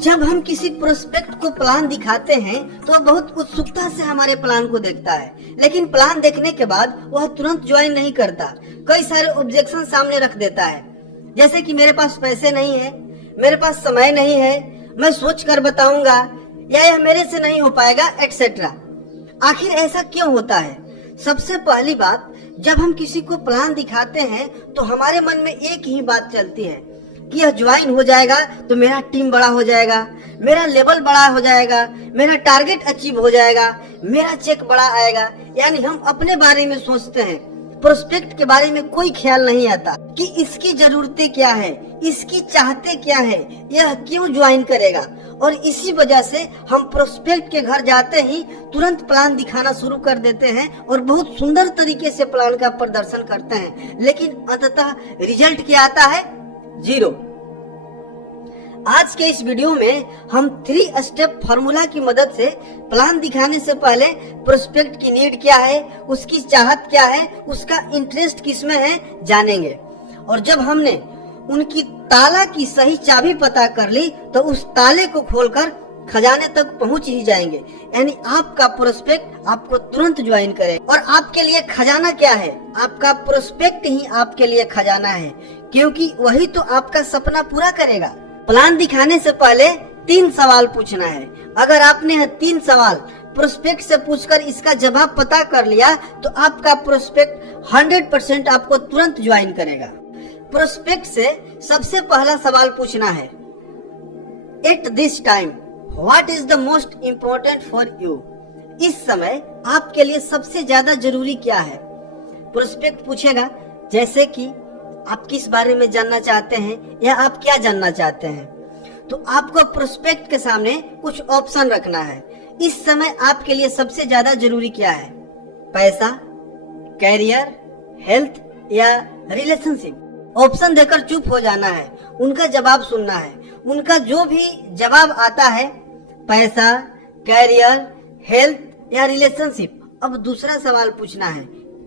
जब हम किसी प्रोस्पेक्ट को प्लान दिखाते हैं तो वह बहुत उत्सुकता से हमारे प्लान को देखता है, लेकिन प्लान देखने के बाद वह तुरंत ज्वाइन नहीं करता। कई सारे ऑब्जेक्शन सामने रख देता है, जैसे कि मेरे पास पैसे नहीं है, मेरे पास समय नहीं है, मैं सोच कर बताऊंगा, या यह मेरे से नहीं हो पाएगा, एक्सेट्रा। आखिर ऐसा क्यों होता है? सबसे पहली बात, जब हम किसी को प्लान दिखाते हैं तो हमारे मन में एक ही बात चलती है कि यह ज्वाइन हो जाएगा तो मेरा टीम बड़ा हो जाएगा, मेरा लेवल बड़ा हो जाएगा, मेरा टारगेट अचीव हो जाएगा, मेरा चेक बड़ा आएगा। यानी हम अपने बारे में सोचते हैं, प्रोस्पेक्ट के बारे में कोई ख्याल नहीं आता कि इसकी जरूरतें क्या है, इसकी चाहते क्या है, यह क्यों ज्वाइन करेगा। और इसी वजह से हम प्रोस्पेक्ट के घर जाते ही तुरंत प्लान दिखाना शुरू कर देते हैं और बहुत सुंदर तरीके से प्लान का प्रदर्शन करते हैं, लेकिन अंततः रिजल्ट क्या आता है? 0। आज के इस वीडियो में हम 3 स्टेप फार्मूला की मदद से प्लान दिखाने से पहले प्रोस्पेक्ट की नीड क्या है, उसकी चाहत क्या है, उसका इंटरेस्ट किसमें है, जानेंगे। और जब हमने उनकी ताला की सही चाबी पता कर ली तो उस ताले को खोलकर खजाने तक पहुंच ही जाएंगे। यानी आपका प्रोस्पेक्ट आपको तुरंत ज्वाइन करे। और आपके लिए खजाना क्या है? आपका प्रोस्पेक्ट ही आपके लिए खजाना है, क्योंकि वही तो आपका सपना पूरा करेगा। प्लान दिखाने से पहले 3 सवाल पूछना है। अगर आपने यह 3 सवाल प्रोस्पेक्ट से पूछकर इसका जवाब पता कर लिया तो आपका प्रोस्पेक्ट 100% आपको तुरंत ज्वाइन करेगा। प्रोस्पेक्ट से सबसे पहला सवाल पूछना है, at this time what is the most important for you? इस समय आपके लिए सबसे ज्यादा जरूरी क्या है? प्रोस्पेक्ट पूछेगा, जैसे कि आप किस बारे में जानना चाहते हैं या आप क्या जानना चाहते हैं। तो आपको प्रोस्पेक्ट के सामने कुछ ऑप्शन रखना है। इस समय आपके लिए सबसे ज्यादा जरूरी क्या है? पैसा, कैरियर, हेल्थ या रिलेशनशिप? ऑप्शन देकर चुप हो जाना है, उनका जवाब सुनना है। उनका जो भी जवाब आता है, पैसा, कैरियर, हेल्थ या रिलेशनशिप। अब दूसरा सवाल पूछना है,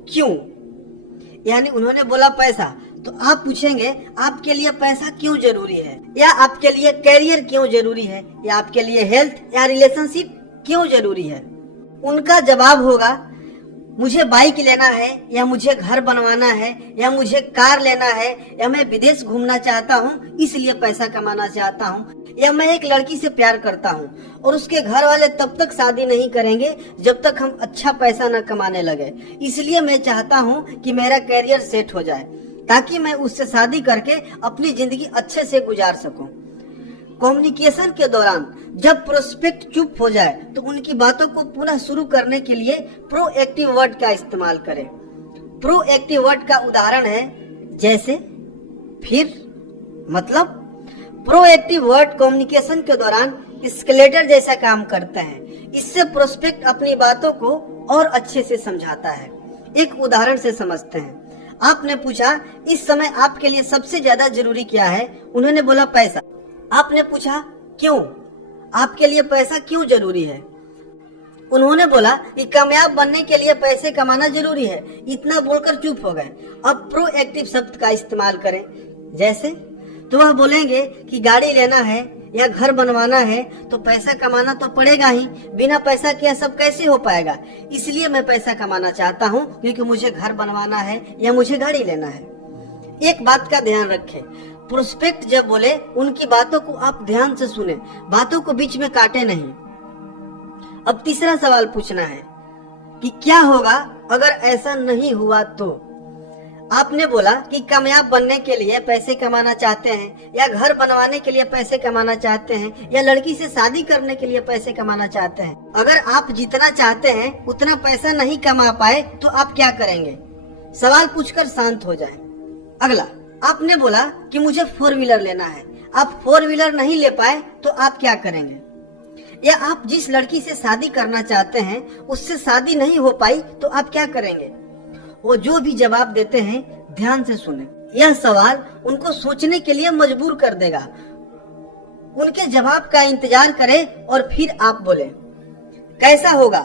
क्यों? यानी उन्होंने बोला पैसा, तो आप पूछेंगे आपके लिए पैसा क्यों जरूरी है, या आपके लिए कैरियर क्यों जरूरी है, या आपके लिए हेल्थ या रिलेशनशिप क्यों जरूरी है। उनका जवाब होगा, मुझे बाइक लेना है, या मुझे घर बनवाना है, या मुझे कार लेना है, या मैं विदेश घूमना चाहता हूँ इसलिए पैसा कमाना चाहता हूँ, या मैं एक लड़की से प्यार करता हूँ और उसके घर वाले तब तक शादी नहीं करेंगे जब तक हम अच्छा पैसा न कमाने लगे, इसलिए मैं चाहता हूँ कि मेरा कैरियर सेट हो जाए ताकि मैं उससे शादी करके अपनी जिंदगी अच्छे से गुजार सकूं। कम्युनिकेशन के दौरान जब प्रोस्पेक्ट चुप हो जाए तो उनकी बातों को पुनः शुरू करने के लिए प्रोएक्टिव वर्ड का इस्तेमाल करें। प्रोएक्टिव वर्ड का उदाहरण है जैसे, फिर, मतलब। प्रोएक्टिव वर्ड कम्युनिकेशन के दौरान एस्केलेटर जैसा काम करते हैं। इससे प्रोस्पेक्ट अपनी बातों को और अच्छे से समझाता है। एक उदाहरण से समझते हैं। आपने पूछा, इस समय आपके लिए सबसे ज्यादा जरूरी क्या है? उन्होंने बोला पैसा। आपने पूछा, क्यों? आपके लिए पैसा क्यों जरूरी है? उन्होंने बोला कि कामयाब बनने के लिए पैसे कमाना जरूरी है। इतना बोलकर चुप हो गए। अब प्रोएक्टिव शब्द का इस्तेमाल करें, जैसे, तो वह बोलेंगे कि गाड़ी लेना है या घर बनवाना है तो पैसा कमाना तो पड़ेगा ही, बिना पैसा के यह सब कैसे हो पाएगा, इसलिए मैं पैसा कमाना चाहता हूँ क्योंकि मुझे घर बनवाना है या मुझे गाड़ी लेना है। एक बात का ध्यान रखें, प्रोस्पेक्ट जब बोले उनकी बातों को आप ध्यान से सुने, बातों को बीच में काटे नहीं। अब तीसरा सवाल पूछना है कि क्या होगा अगर ऐसा नहीं हुआ तो? आपने बोला कि कामयाब बनने के लिए पैसे कमाना चाहते हैं, या घर बनवाने के लिए पैसे कमाना चाहते हैं, या लड़की से शादी करने के लिए पैसे कमाना चाहते हैं। अगर आप जितना चाहते हैं उतना पैसा नहीं कमा पाए तो आप क्या करेंगे? सवाल पूछकर शांत हो जाएं। अगला, आपने बोला कि मुझे 4 व्हीलर लेना है। आप 4 व्हीलर नहीं ले पाए तो आप क्या करेंगे? या आप जिस लड़की से शादी करना चाहते हैं उससे शादी नहीं हो पाई तो आप क्या करेंगे? वो जो भी जवाब देते हैं ध्यान से सुने। यह सवाल उनको सोचने के लिए मजबूर कर देगा। उनके जवाब का इंतजार करें और फिर आप बोले, कैसा होगा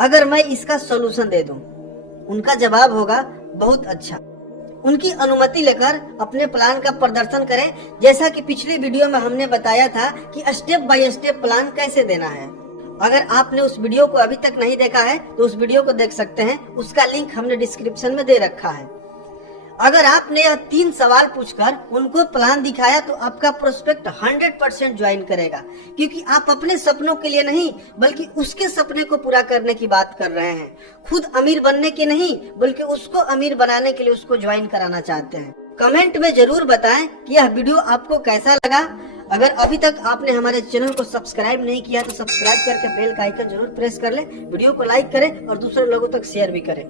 अगर मैं इसका सॉल्यूशन दे दूं? उनका जवाब होगा, बहुत अच्छा। उनकी अनुमति लेकर अपने प्लान का प्रदर्शन करें। जैसा कि पिछली वीडियो में हमने बताया था कि स्टेप बाय स्टेप प्लान कैसे देना है। अगर आपने उस वीडियो को अभी तक नहीं देखा है तो उस वीडियो को देख सकते हैं, उसका लिंक हमने डिस्क्रिप्शन में दे रखा है। अगर आपने यह 3 सवाल पूछकर उनको प्लान दिखाया तो आपका प्रोस्पेक्ट 100% ज्वाइन करेगा, क्योंकि आप अपने सपनों के लिए नहीं बल्कि उसके सपने को पूरा करने की बात कर रहे हैं। खुद अमीर बनने के नहीं बल्कि उसको अमीर बनाने के लिए उसको ज्वाइन कराना चाहते हैं। कमेंट में जरूर बताएं कि यह वीडियो आपको कैसा लगा। अगर अभी तक आपने हमारे चैनल को सब्सक्राइब नहीं किया तो सब्सक्राइब करके बेल का आइकन जरूर प्रेस कर ले, वीडियो को लाइक करें और दूसरे लोगों तक शेयर भी करें।